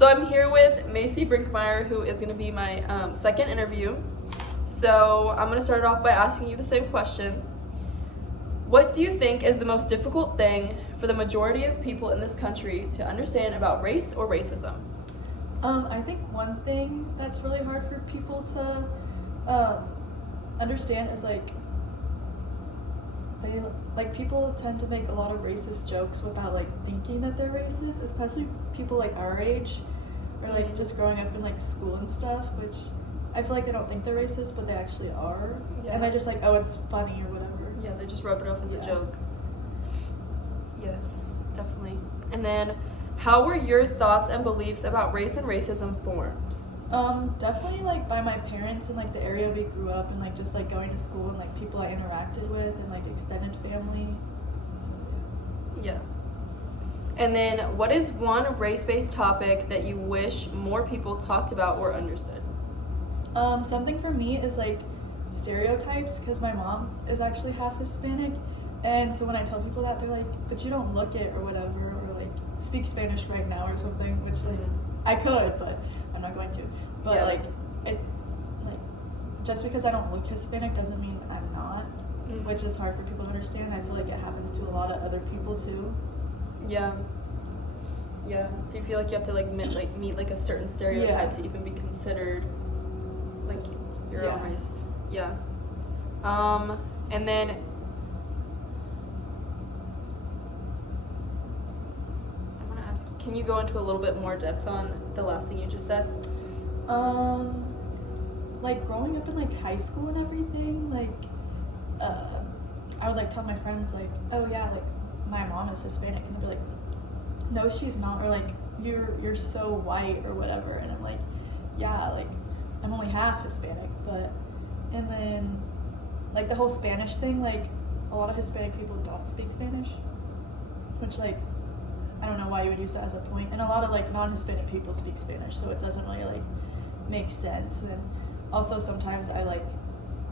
So I'm here with Macie Brinkmeyer, who is going to be my second interview. So I'm going to start off by asking you the same question. What do you think is the most difficult thing for the majority of people in this country to understand about race or racism? I think one thing that's really hard for people to understand is people tend to make a lot of racist jokes without thinking that they're racist, especially people our age or just growing up in school and stuff, which I feel they don't think they're racist, but they actually are. Yeah. And they're just oh, it's funny or whatever. Yeah, they just rub it off as a joke. Yes, definitely. And then, how were your thoughts and beliefs about race and racism formed? Definitely by my parents and the area we grew up in, just going to school and people I interacted with and extended family. So Yeah. And then, what is one race-based topic that you wish more people talked about or understood? Something for me is stereotypes, because my mom is actually half Hispanic, and so when I tell people that, they're but you don't look it or whatever, or speak Spanish right now or something, which I could, but I'm not going to. But yeah. Just because I don't look Hispanic doesn't mean I'm not, Mm-hmm. which is hard for people to understand. I feel it happens to a lot of other people too. Yeah. So you feel you have to meet a certain stereotype to even be considered your own race. Yeah. And then I want to ask, can you go into a little bit more depth on the last thing you just said? Growing up in high school and everything, I would tell my friends oh yeah, my mom is Hispanic, and they'd be no, she's not, or you're so white or whatever, and I'm yeah, I'm only half Hispanic, but, and then the whole Spanish thing, a lot of Hispanic people don't speak Spanish, which I don't know why you would use that as a point, and a lot of non-Hispanic people speak Spanish, so it doesn't really make sense. And also sometimes I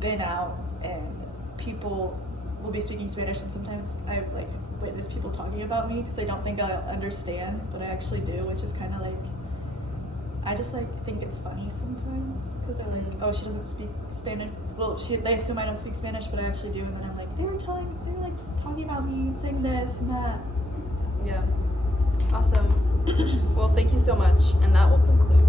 been out and people will be speaking Spanish, and sometimes I witness people talking about me because they don't think I understand, but I actually do, which is kind of I just think it's funny sometimes, because they're oh, she doesn't speak Spanish. Well, they assume I don't speak Spanish, but I actually do, and then I'm they were talking about me and saying this and that. Yeah. Awesome. Well, thank you so much, and that will conclude.